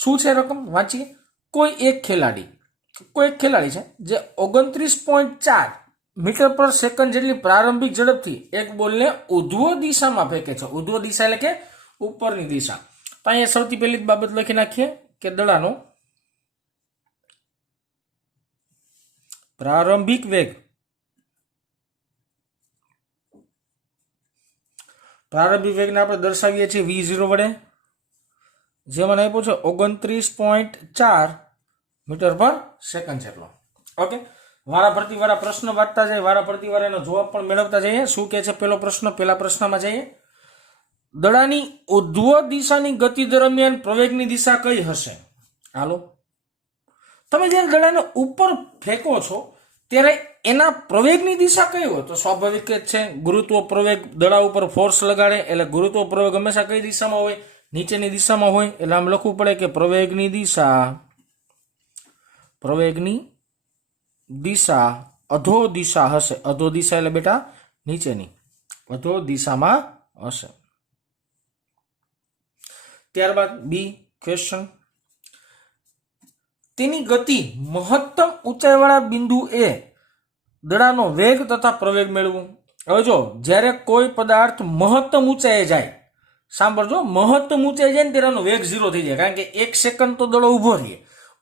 શું છે રકમ વાંચીએ. કોઈ એક ખેલાડી છે જે 29.4 મીટર પર સેકન્ડ જેટલી પ્રારંભિક ઝડપથી એક બોલને ઉધ્વ દિશામાં ફેંકે છે. ઉધ્વ દિશા એટલે કે ઉપરની દિશા. તો અહીંયા સૌથી પહેલી જ બાબત લખી નાખીએ કે દડાનો પ્રારંભિક વેગ વેગને આપણે દર્શાવીએ છીએ v0 વડે, જે મને આપ્યો છે 29.4 મીટર પર સેકન્ડ જેટલો. ઓકે, વારા ફરતી વાળા પ્રશ્ન વાંચતા જાય, વારા ફરતી વાળા એનો જવાબ પણ મેળવતા જઈએ. શું કહે છે પેલો પ્રશ્ન? પેલા પ્રશ્નમાં જઈએ. દડાની ઉધ્વ દિશાની ગતિ દરમિયાન પ્રવેગની દિશા કઈ હશે? હાલો, તમે જ્યારે દડાને ઉપર ફેંકો છો ત્યારે એના પ્રવેગની દિશા કઈ હોય? તો સ્વાભાવિક જ છે, ગુરુત્વ પ્રવેગ દડા ઉપર ફોર્સ લગાડે એટલે ગુરુત્વ પ્રવેગ હંમેશા કઈ દિશામાં હોય? નીચેની દિશામાં હોય. એટલે આમ લખવું પડે કે પ્રવેગની દિશા અધો દિશા હશે. અધો દિશા એટલે બેટા નીચેની, અધો દિશામાં હશે. ત્યારબાદ બી ક્વેશ્ચન, તેની ગતિ મહત્તમ ઊંચાઈવાળા બિંદુ એ દડાનો વેગ તથા પ્રવેગ મેળવવું. હવે જો જ્યારે કોઈ પદાર્થ મહત્તમ ઊંચાઈએ જાય, સાંભળજો, મહત્તમ ઊંચાઈ જાય ને તેનો વેગ 0 થઈ જાય, કારણ કે 1 સેકન્ડ તો દડો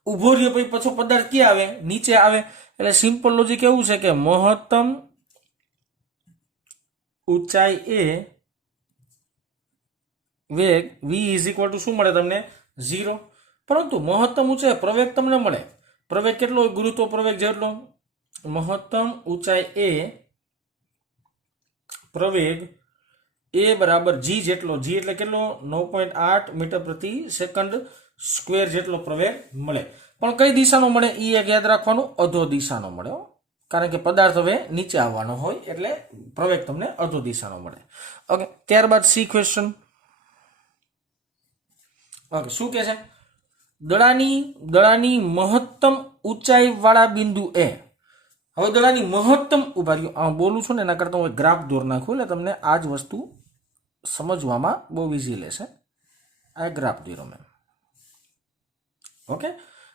ઉભો રહે પછી પાછો પદાર્થ ક્યાં આવે? નીચે આવે. એટલે સિમ્પલ લોજિક એવું છે કે મહત્તમ ઊંચાઈ એ વેગ v = શું મળે તમને? 0. પરંતુ મહત્તમ ઊંચાઈ પ્રવેગ તમને મળે. પ્રવેગ કેટલો હોય? ગુરુત્વ પ્રવેગ જેટલો. મહત્તમ ઊંચાઈ એ પ્રવેગ એ બરાબર g જેટલો. g એટલે કેટલો? 9.8 મીટર પ્રતિ સેકન્ડ સ્ક્વેર જેટલો પ્રવેગ મળે. પણ કઈ દિશાનો મળે? એ એક યાદ રાખવાનું, અધો દિશાનો મળે, કારણ કે પદાર્થ હવે નીચે આવવાનો હોય એટલે પ્રવેગ તમને અધો દિશાનો મળે. ઓકે, ત્યારબાદ સી ક્વેશ્ચન. ઓકે, શું કે છે? દડાની મહત્તમ ઊંચાઈ વાળા બિંદુ એ. હવે દડાની મહત્તમ ઉભા રહ્યો, બોલું છું ને એના કરતા હું ગ્રાફ દોર નાખું એટલે તમને આ જ વસ્તુ સમજવામાં બહુ ઇઝી લેશે. આ ગ્રાફ દોર્યો મેં. ઓકે,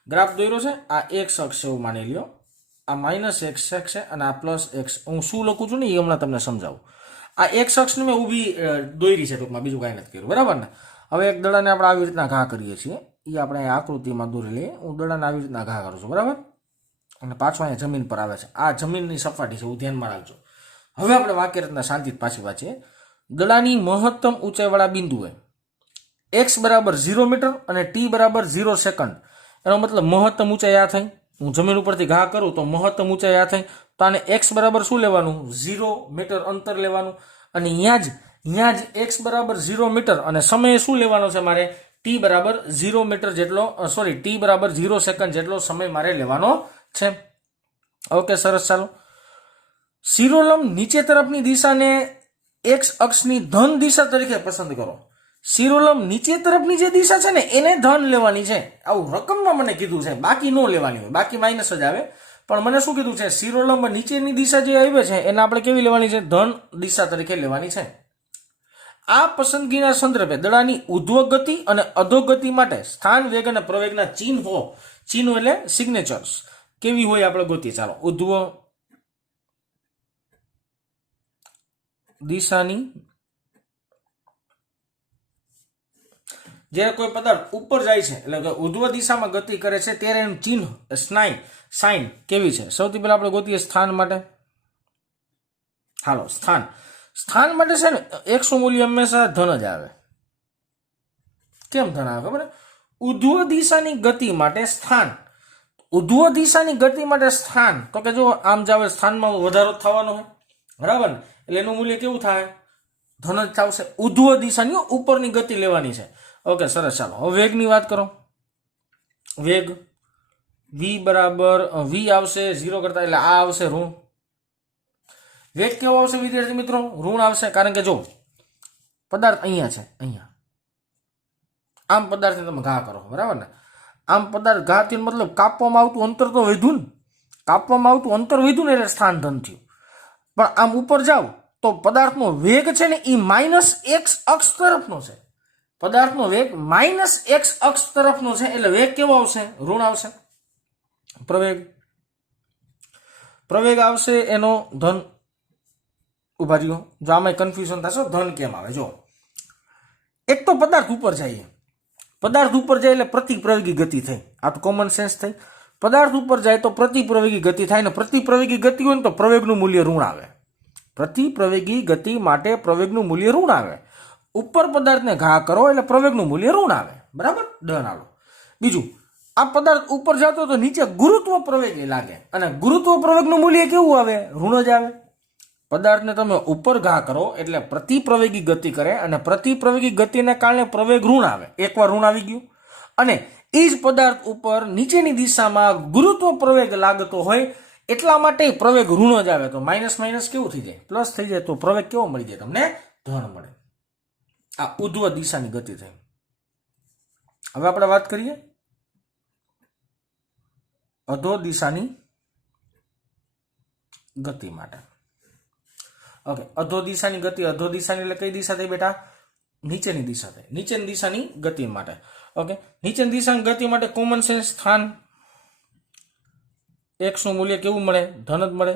ગ્રાફ દોર્યો છે. આ x અક્ષ એવું માની લ્યો, આ -x છે અને આ +x. હું શું લખું છું ને એ હમણાં તમને સમજાવું. આ x અક્ષને મેં ઊભી દોરી છે ટૂંકમાં, બીજું કાંઈ નથી કર્યું. બરાબર ને? હવે એક દડાને આપણે આવી રીતના ઘા કરીએ છીએ, એ આપણે આકૃતિમાં દોરી લઈએ. હું દડાને આવી રીતના ઘા કરું છું. બરાબર? અને પાછો અહીંયા જમીન પર આવે છે. આ જમીનની સપાટી છે, હું ધ્યાનમાં રાખજો. હવે આપણે વાક્ય રચના શાંતિથી પાછી વાંચીએ. દડાની મહત્તમ ઊંચાઈવાળા બિંદુએ x બરાબર 0 મીટર અને t બરાબર 0 સેકન્ડ. એનો મતલબ મહત્તમ ઊંચાઈ આ થઈ. હું જમીન ઉપરથી ઘા કરું તો મહત્તમ ઊંચાઈ આ થઈ. તો આને x બરાબર શું લેવાનું? 0 મીટર અંતર લેવાનું. અને અહીંયા જ x બરાબર 0 મીટર અને સમય શું લેવાનો છે મારે? t બરાબર 0 મીટર જેટલો, t બરાબર 0 સેકન્ડ જેટલો સમય મારે લેવાનો છે. ઓકે, સરસ. ચાલો, શિરોલંબ નીચે તરફની દિશાને x અક્ષની ધન દિશા તરીકે પસંદ કરો. શિરોલંબ નીચે તરફની જે દિશા છે ને એને ધન લેવાની છે. આવું રકમમાં મને કીધું છે, બાકી ન લેવાની હોય, બાકી માઇનસ જ આવે. પણ મને શું કીધું છે? શિરોલંબ નીચેની દિશા જે આવી છે એને આપણે કેવી લેવાની છે? ધન દિશા તરીકે લેવાની છે. આ પસંદગીના સંદર્ભે દડાની ઉધ્વ ગતિ અને અધોગતિ માટે સ્થાન, વેગ અને પ્રવેગના ચિહ્નો એટલે સિગ્નેચર્સ કેવી હોય આપણે ગોતીએ. ચાલો, ઉધ્વ દિશાની, જ્યારે કોઈ પદાર્થ ઉપર જાય છે એટલે કે ઉધ્વ દિશામાં ગતિ કરે છે ત્યારે એનું ચિહ્ન, સાઇન કેવી છે? સૌથી પહેલા આપણે ગોતીએ સ્થાન માટે. હાલો, સ્થાન માટે છે ને x નું મૂલ્ય હંમેશા ધન જ આવે. કેમ ધન આવે ખબર? ઉધ્વ દિશાની ગતિ માટે સ્થાન. ઉધ્વ દિશાની ગતિ માટે સ્થાન તો કે જો આમ જાવ સ્થાનમાં વધારો થવાનો હોય. બરાબર ને? એટલે એનું મૂલ્ય કેવું થાય? ધન જ થશે. ઉધ્વ દિશાની ઉપરની ગતિ લેવાની છે. ઓકે, સરસ. ચાલો, હવે વેગની વાત કરો. વેગ v બરાબર v આવશે 0 કરતા, એટલે આ આવશે ઋણ. વેગ કેવો આવશે વિદ્યાર્થી મિત્રો? ઋણ આવશે. કારણ કે જો પદાર્થ અહીંયા છે, અહીંયા આમ પદાર્થને તમે ઘા કરો, બરાબર ને? આમ પદાર્થ ઘા થયો મતલબ કાપવામાં આવતું અંતર તો વધ્યું ને, કાપવામાં આવતું અંતર વધ્યું ને એટલે સ્થાન ધન થયું. પણ આમ ઉપર જાવ તો પદાર્થનો વેગ છે ને એ માઇનસ એક્સ અક્ષ તરફનો છે. પદાર્થનો વેગ માઇનસ એક્સ અક્ષ તરફનો છે એટલે વેગ કેવો આવશે? ઋણ આવશે. પ્રવેગ આવશે એનો ધન. ઉભા રહ્યો, જો આમાં કન્ફ્યુઝન થશે ધન કેમ આવે. જો એક તો પદાર્થ ઉપર જાય, પદાર્થ ઉપર જાય એટલે પ્રતિપ્રવેગી ગતિ થઈ, આ તો કોમન સેન્સ થઈ. પદાર્થ ઉપર જાય તો પ્રતિપ્રવેગી ગતિ થાય ને પ્રતિપ્રવેગી ગતિ હોય ને તો પ્રવેગનું મૂલ્ય ઋણ આવે. પ્રતિપ્રવેગી ગતિ માટે પ્રવેગનું મૂલ્ય ઋણ આવે. ઉપર પદાર્થને ઘા કરો એટલે પ્રવેગનું મૂલ્ય ઋણ આવે, બરાબર? ડન. આલો બીજું, આ પદાર્થ ઉપર જતો તો નીચે ગુરુત્વ પ્રવેગી લાગે અને ગુરુત્વ પ્રવેગનું મૂલ્ય કેવું આવે? ઋણ જ આવે. પદાર્થને તમે ઉપર ઘા કરો એટલે પ્રતિપ્રવેગી ગતિ કરે અને પ્રતિપ્રવેગી ગતિને કારણે પ્રવેગ ઋણ આવે. એકવાર ઋણ આવી ગયું અને એ જ પદાર્થ ઉપર નીચેની દિશામાં ગુરુત્વ પ્રવેગ લાગતો હોય એટલા માટે પ્રવેગ ઋણ જ આવે. તો માઇનસ માઇનસ કેવું થઈ જાય? પ્લસ થઈ જાય. તો પ્રવેગ કેવો મળી જાય? તમને ધન મળે. આ ઉધ્વ દિશાની ગતિ થઈ. હવે આપણે વાત કરીએ અધો દિશાની ગતિ માટે. ઓકે, અધો દિશાની ગતિ. અધો દિશાની એટલે કઈ દિશા થઈ બેટા? નીચેની દિશા થઈ. નીચેની દિશાની ગતિ માટે. ઓકે, નીચેની દિશાની ગતિ માટે કોમન સેન્સ સ્થાન x નું મૂલ્ય કેવું મળે? ધન જ મળે.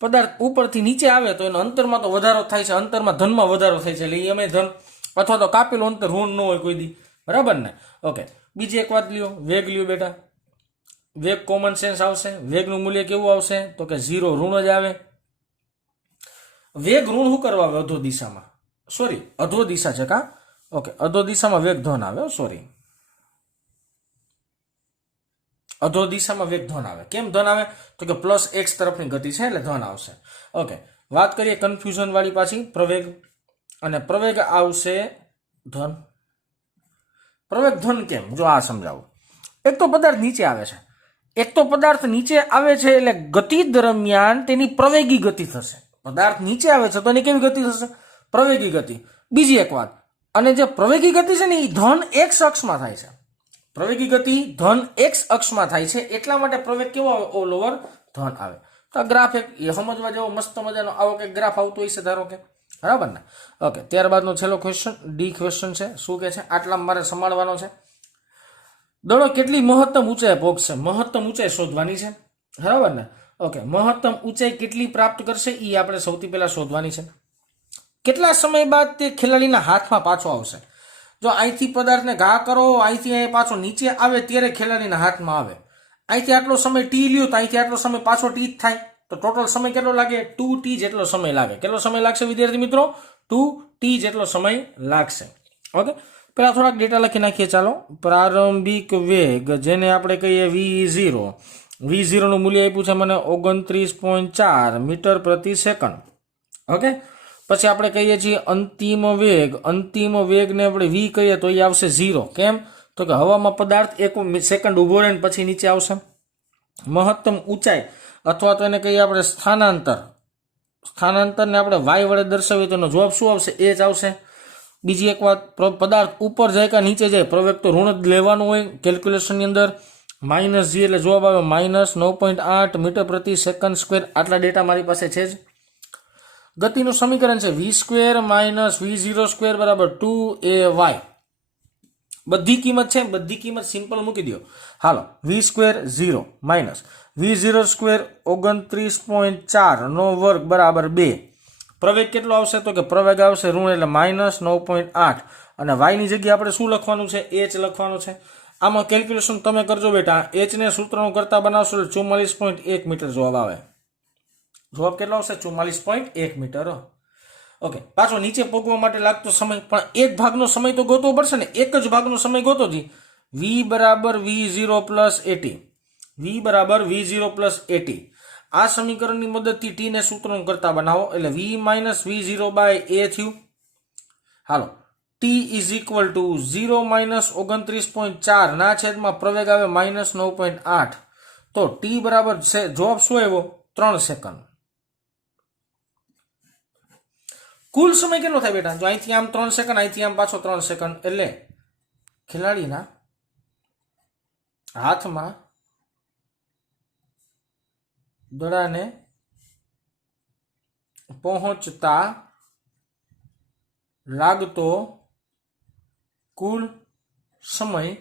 પદાર્થ ઉપરથી નીચે આવે તો એનો અંતરમાં તો વધારો થાય છે, અંતરમાં ધનમાં વધારો થાય છે એટલે એ અમે ધન, અથવા તો કાપેલું અંતર ઋણ ન હોય કોઈ દી, બરાબર ને? ઓકે, બીજી એક વાત લ્યો, વેગ લ્યો બેટા. વેગ કોમન સેન્સ આવશે. વેગનું મૂલ્ય કેવું આવશે? તો કે 0, ઋણ જ આવે. વેગ ઋણ શું કરવા આવે? અધો દિશામાં, સોરી અધો દિશા છે કા? ઓકે, અધો દિશામાં વેગ ધન આવે, સોરી અધો દિશામાં વેગ ધન આવે. કેમ ધન આવે? તો કે પ્લસ એક્સ તરફની ગતિ છે એટલે ધન આવશે. ઓકે, વાત કરીએ કન્ફ્યુઝન વાળી પાછી પ્રવેગ, અને પ્રવેગ આવશે ધન. પ્રવેગ ધન કેમ? જો આ સમજાવું. એક તો પદાર્થ નીચે આવે છે, એક તો પદાર્થ નીચે આવે છે એટલે ગતિ દરમિયાન તેની પ્રવેગી ગતિ થશે. પદાર્થ નીચે આવે છે તો એની કેવી ગતિ થશે? પ્રવેગી ગતિ. બીજી એક વાત, અને જે પ્રવેગી ગતિ છે ને એ ધન એક્સ અક્ષમાં થાય છે. પ્રવેગી ગતિ ધન એક્સ અક્ષમાં થાય છે એટલા માટે પ્રવેગ કેવો આવે? ઓલ ઓવર ધન આવે. તો ગ્રાફ એક એ સમજવા જેવો મસ્ત મજાનો આવો કે ગ્રાફ આવતો હોય છે ધારો કે, બરાબર ને? ઓકે, ત્યારબાદનો છેલ્લો ક્વેશ્ચન, ડી ક્વેશ્ચન છે. શું કે છે? આટલામાં મારે સંભાળવાનો છે. દડો કેટલી મહત્તમ ઊંચાઈ પહોંચશે? મહત્તમ ઊંચાઈ શોધવાની છે, બરાબર ને? ઓકે, મહત્તમ ઊંચાઈ કેટલી પ્રાપ્ત કરશે એ આપણે સૌથી પહેલા શોધવાની છે. કેટલા સમય બાદ તે ખેલાડીના હાથમાં પાછો આવશે? જો અહીંથી પદાર્થને ઘા કરો, અહીંથી અહીં પાછો નીચે આવે ત્યારે ખેલાડીના હાથમાં આવે. અહીંથી આટલો સમય ટી લ્યો તો અહીંથી આટલો સમય પાછો ટી જ થાય. તો ટોટલ સમય કેટલો લાગે? 2t જેટલો સમય લાગે. કેટલો સમય લાગશે વિદ્યાર્થી મિત્રો? 2t જેટલો સમય લાગશે. ઓકે, પેલા થોડાક ડેટા લખી નાખીએ. ચાલો, પ્રારંભિક વેગ જેને આપણે કહીએ v0. v0 નું મૂલ્ય આપ્યું છે મને 29.4 મીટર પ્રતિ સેકન્ડ. ઓકે, પછી આપણે કહીએ છીએ અંતિમ વેગ. અંતિમ વેગને આપણે v કહીએ તો એ આવશે 0. કેમ? તો કે હવામાં પદાર્થ 1 સેકન્ડ ઉભો રહે ને પછી નીચે આવશે. મહત્તમ ઊંચાઈ અથવા તો એને કહીએ આપણે સ્થાનાંતર. સ્થાનાંતરને આપણે y વડે દર્શાવીએ તો એનો જવાબ શું આવશે? એ જ આવશે. બીજી એક વાત, પદાર્થ ઉપર જાય કે નીચે જાય પ્રવેગ તો ઋણ જ લેવાનું હોય કેલ્ક્યુલેશનની અંદર. -g એટલે જવાબ આવે -9.8 મીટર પ્રતિ સેકન્ડ સ્ક્વેર. આટલા ડેટા મારી પાસે છે જ. ગતિનું સમીકરણ છે v² - v0² બરાબર 2ay. બધી કિંમત છે, બધી કિંમત સિમ્પલ મૂકી દો. હાલો, v² 0 માઇનસ v0² 29.4 નો વર્ગ બરાબર 2. પ્રવેગ કેટલો આવશે? તો કે પ્રવેગ આવશે ઋણ એટલે -9.8 અને y ની જગ્યાએ આપણે શું લખવાનું છે? h લખવાનું છે. આમાં કેલ્ક્યુલેશન તમે કરજો બેટા. h ને સૂત્રનું કરતા બનાવશો એટલે 44.1 મીટર જવાબ આવે. જવાબ કેટલો આવશે? 44.1 મીટર. ઓકે, પાછો નીચે પહોંચવા માટે લાગતો સમય, પણ એક ભાગનો સમય તો ગોતવો પડશે ને. એક જ ભાગનો સમય ગોતો જી. v બરાબર v0 પ્લસ 80. v બરાબર v0 પ્લસ 80. આ સમીકરણની મદદથી t ને સૂત્રનું કરતા બનાવો એટલે v minus v0 by a થયું. હાલો, t is equal to 0 minus 29.4 ના છેદમાં પ્રવેગ આવે -9.8. તો t બરાબર છે, જવાબ શું આવ્યો? 3 સેકન્ડ. કુલ સમય કેટલો થાય બેટા? જો અહીંથી આમ 3 સેકન્ડ, અહીંથી આમ પાછો 3 સેકન્ડ, એટલે ખેલાડીના હાથમાં દડાને પહોંચતા લાગતો કુલ સમય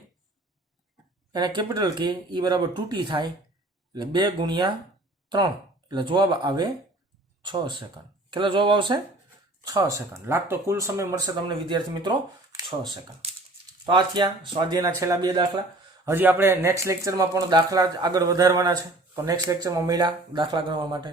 એને કેપિટલ કે ઈ બરાબર 2t થાય, એટલે 2 ગુણ્યા 3, એટલે જવાબ આવે 6 સેકન્ડ. કેટલો જવાબ આવશે? 6 સેકન્ડ. લાગતો કુલ સમય મળશે તમને વિદ્યાર્થી મિત્રો 6 સેકન્ડ. તો આ થયા સ્વાધ્યાયના છેલ્લા 2 દાખલા. હજી આપણે નેક્સ્ટ લેક્ચરમાં પણ દાખલા આગળ વધારવાના છે. તો નેક્સ્ટ લેક્ચરમાં મળ્યા દાખલા ગણવા માટે.